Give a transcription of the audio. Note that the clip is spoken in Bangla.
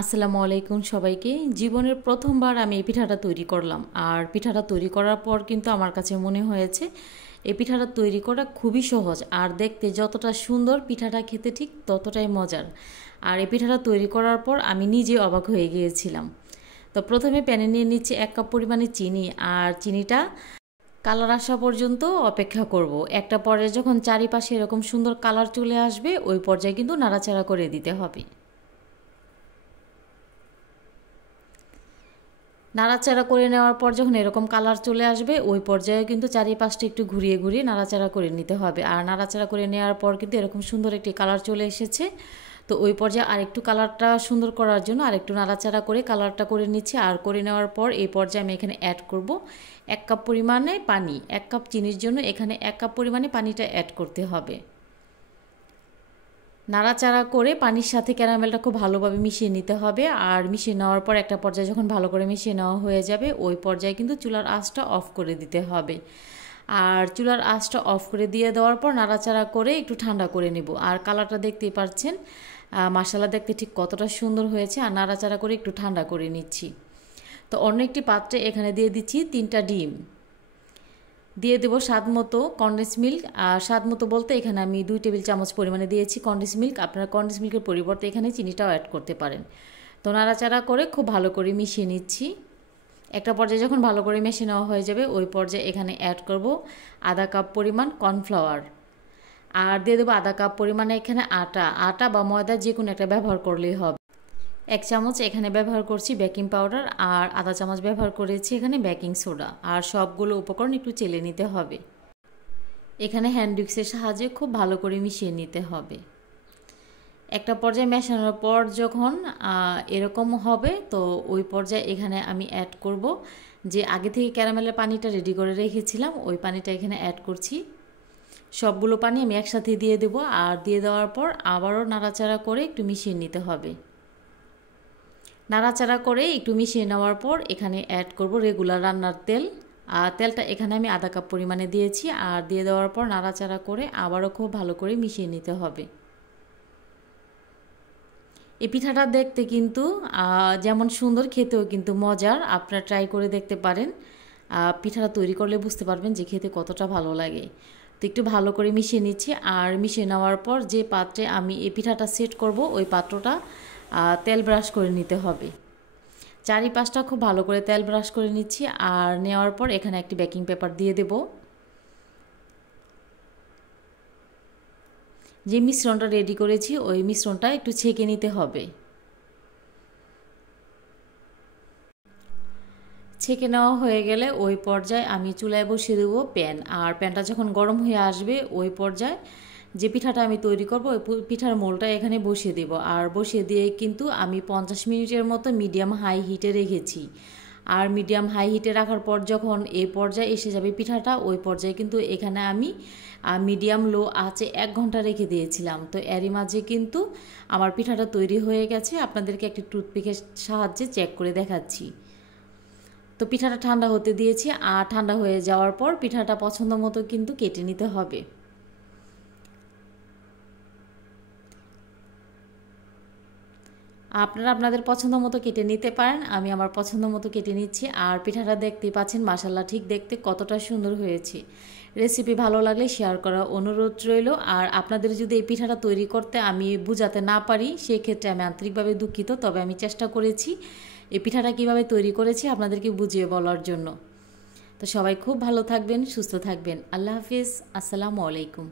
আসসালামু আলাইকুম সবাইকে। জীবনের প্রথমবার আমি এই পিঠাটা তৈরি করলাম। আর পিঠাটা তৈরি করার পর কিন্তু আমার কাছে মনে হয়েছে এই পিঠাটা তৈরি করা খুবই সহজ, আর দেখতে যতটা সুন্দর পিঠাটা খেতে ঠিক ততটাই মজার। আর এই পিঠাটা তৈরি করার পর আমি নিজে অবাক হয়ে গিয়েছিলাম। তো প্রথমে প্যানে নিয়ে নিচ্ছি 1 কাপ পরিমাণে চিনি, আর চিনিটা কালার আসা পর্যন্ত অপেক্ষা করব। একটা পর্যায়ে যখন চারিপাশে এরকম সুন্দর কালার চলে আসবে ওই পর্যায়ে কিন্তু নাড়াচাড়া করে দিতে হবে। নাড়াচাড়া করে নেওয়ার পর যখন এরকম কালার চলে আসবে ওই পর্যায়ে কিন্তু চারিপাশটা একটু ঘুরিয়ে ঘুরিয়ে নাড়াচাড়া করে নিতে হবে। আর নাড়াচাড়া করে নেওয়ার পর কিন্তু এরকম সুন্দর একটি কালার চলে এসেছে। তো ওই পর্যায়ে আরেকটু কালারটা সুন্দর করার জন্য আরেকটু নাড়াচাড়া করে কালারটা করে নিচ্ছি। আর করে নেওয়ার পর এই পর্যায়ে আমি এখানে অ্যাড করব 1 কাপ পরিমাণে পানি। 1 কাপ চিনির জন্য এখানে 1 কাপ পরিমাণে পানিটা অ্যাড করতে হবে। নাড়াচাড়া করে পানির সাথে ক্যারামেলটা খুব ভালোভাবে মিশিয়ে নিতে হবে। আর মিশিয়ে নেওয়ার পর একটা পর্যায়ে যখন ভালো করে মিশিয়ে নেওয়া হয়ে যাবে ওই পর্যায়ে কিন্তু চুলার আঁচটা অফ করে দিতে হবে। আর চুলার আঁচটা অফ করে দিয়ে দেওয়ার পর নাড়াচাড়া করে একটু ঠান্ডা করে নেব। আর কালারটা দেখতেই পাচ্ছেন, মাশাআল্লাহ দেখতে ঠিক কতটা সুন্দর হয়েছে। আর নাড়াচাড়া করে একটু ঠান্ডা করে নিচ্ছি। তো অন্য একটি পাত্রে এখানে দিয়ে দিচ্ছি 3টা ডিম, দিয়ে দেবো স্বাদ মতো কনডেন্স মিল্ক। আর স্বাদ মতো বলতে এখানে আমি 2 টেবিল চামচ পরিমাণে দিয়েছি কনডেন্স মিল্ক। আপনারা কনডেন্স মিল্কের পরিবর্তে এখানে চিনিটাও অ্যাড করতে পারেন। তো নাড়াচাড়া করে খুব ভালো করে মিশিয়ে নিচ্ছি। একটা পর্যায়ে যখন ভালো করে মিশিয়ে নেওয়া হয়ে যাবে ওই পর্যায়ে এখানে অ্যাড করব আধা কাপ পরিমাণ কর্নফ্লাওয়ার। আর দিয়ে দেবো আধা কাপ পরিমাণে এখানে আটা বা ময়দা যে কোনো একটা ব্যবহার করলেই হবে। 1 চামচ এখানে ব্যবহার করছি বেকিং পাউডার, আর আধা চামচ ব্যবহার করেছি এখানে বেকিং সোডা। আর সবগুলো উপকরণ একটু চেলে নিতে হবে। এখানে হ্যান্ড উইক্সের সাহায্যে খুব ভালো করে মিশিয়ে নিতে হবে। একটা পর্যায়ে মেশানোর পর যখন এরকম হবে তো ওই পর্যায়ে এখানে আমি অ্যাড করব যে আগে থেকে ক্যারামেলের পানিটা রেডি করে রেখেছিলাম, ওই পানিটা এখানে অ্যাড করছি। সবগুলো পানি আমি একসাথে দিয়ে দেবো। আর দিয়ে দেওয়ার পর আবারও নাড়াচাড়া করে একটু মিশিয়ে নিতে হবে। নাড়াচাড়া করে একটু মিশিয়ে নেওয়ার পর এখানে অ্যাড করব রেগুলার রান্নার তেল। আর তেলটা এখানে আমি আধা কাপ পরিমাণে দিয়েছি। আর দিয়ে দেওয়ার পর নাড়াচাড়া করে আবারও খুব ভালো করে মিশিয়ে নিতে হবে। এই পিঠাটা দেখতে কিন্তু যেমন সুন্দর, খেতেও কিন্তু মজার। আপনারা ট্রাই করে দেখতে পারেন। পিঠাটা তৈরি করলে বুঝতে পারবেন যে খেতে কতটা ভালো লাগে। তো একটু ভালো করে মিশিয়ে নিচ্ছি। আর মিশিয়ে নেওয়ার পর যে পাত্রে আমি এই পিঠাটা সেট করব ওই পাত্রটা তেল ব্রাশ করে নিতে হবে। চারিপাশটা খুব ভালো করে তেল ব্রাশ করে নিচ্ছি। আর নেওয়ার পর এখানে একটি বেকিং পেপার দিয়ে দেব। যে মিশ্রণটা রেডি করেছি ওই মিশ্রণটা একটু ছেঁকে নিতে হবে। ছেঁকে নেওয়া হয়ে গেলে ওই পর্যায়ে আমি চুলায় বসিয়ে দেবো প্যান। আর প্যানটা যখন গরম হয়ে আসবে ওই পর্যায়ে যে পিঠাটা আমি তৈরি করব ওই পিঠার মোলটা এখানে বসিয়ে দেব। আর বসিয়ে দিয়ে কিন্তু আমি 50 মিনিটের মতো মিডিয়াম হাই হিটে রেখেছি। আর মিডিয়াম হাই হিটে রাখার পর যখন এই পর্যায়ে এসে যাবে পিঠাটা ওই পর্যায়ে কিন্তু এখানে আমি মিডিয়াম লো আঁচে 1 ঘন্টা রেখে দিয়েছিলাম। তো এরই মাঝে কিন্তু আমার পিঠাটা তৈরি হয়ে গেছে। আপনাদেরকে একটি টুথপিকের সাহায্যে চেক করে দেখাচ্ছি। তো পিঠাটা ঠান্ডা হতে দিয়েছি। আর ঠান্ডা হয়ে যাওয়ার পর পিঠাটা পছন্দ মতো কিন্তু কেটে নিতে হবে। আপনারা আপনাদের পছন্দ মতো কেটে নিতে পারেন। আমি আমার পছন্দ মতো কেটে নিচ্ছি। আর পিঠাটা দেখতেই পাচ্ছেন মাশাআল্লাহ ঠিক দেখতে কতটা সুন্দর হয়েছে। রেসিপি ভালো লাগলে শেয়ার করার অনুরোধ রইল। আর আপনাদের যদি এই পিঠাটা তৈরি করতে আমি বুঝাতে না পারি সেই ক্ষেত্রে আমি আন্তরিকভাবে দুঃখিত। তবে আমি চেষ্টা করেছি এই পিঠাটা কীভাবে তৈরি করেছি আপনাদেরকে বুঝিয়ে বলার জন্য। তো সবাই খুব ভালো থাকবেন, সুস্থ থাকবেন। আল্লাহ হাফিজ। আসসালামু আলাইকুম।